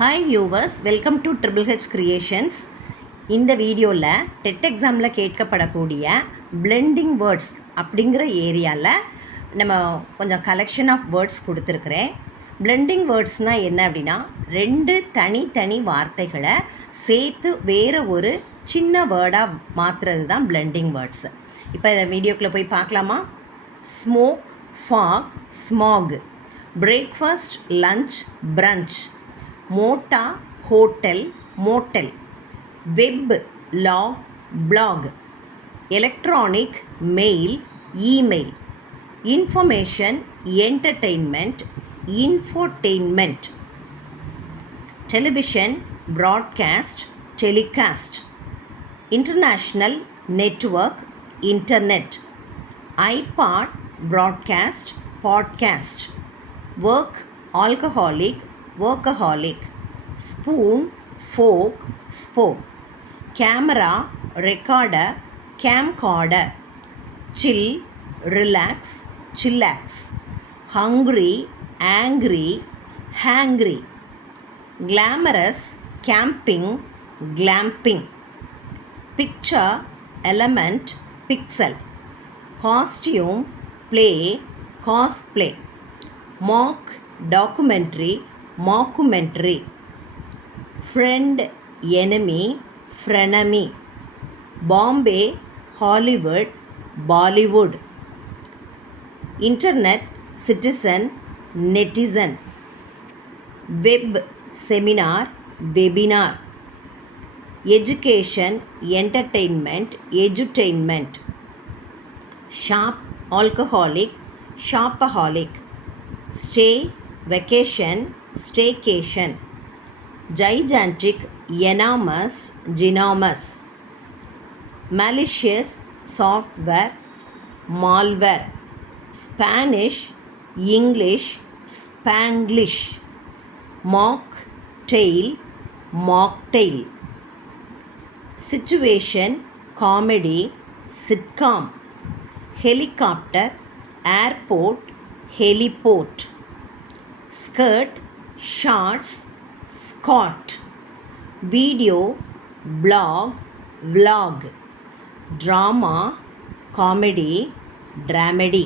Hi viewers, welcome to triple H creations. இந்த வீடியோவில் dead எக்ஸாமில் கேட்கப்படக்கூடிய பிளெண்டிங் வேர்ட்ஸ் அப்படிங்கிற ஏரியாவில் நம்ம கொஞ்சம் கலெக்ஷன் ஆஃப் வேர்ட்ஸ் கொடுத்துருக்குறேன். பிளெண்டிங் வேர்ட்ஸ்னால் என்ன அப்படின்னா, ரெண்டு தனி வார்த்தைகளை சேர்த்து வேறு ஒரு சின்ன வேர்டாக மாற்றுறது தான் பிளெண்டிங் வேர்ட்ஸ். இப்போ இந்த வீடியோக்குள்ளே போய் பார்க்கலாமா? Smoke, fog, smog. Breakfast, lunch, brunch. Motor, hotel, motel. Web, log, blog. Electronic, mail, email. Information, entertainment, infotainment. Television, broadcast, telecast. International, network, internet. IPod, broadcast, podcast. Work, alcoholic, workaholic. Spoon, fork, spoke. Camera, recorder, camcorder. Chill, relax, chillax. Hungry, angry, hangry. Glamorous, camping, glamping. Picture, element, pixel. Costume, play, cosplay. Mock, documentary, mockumentary. Friend, enemy, frenemy. Bombay, Hollywood, Bollywood. Internet, citizen, netizen. Web, seminar, webinar. Education, entertainment, edutainment. Shop, alcoholic, shopaholic. Stay, vacation, staycation. Gigantic, enormous, ginormous. Malicious, software, malware. Spanish, English, Spanglish. Mock, tail, mocktail. Situation, comedy, sitcom. Helicopter, airport, heliport. Skirt, shorts, skirt. Video, blog, vlog. Drama, comedy, dramedy.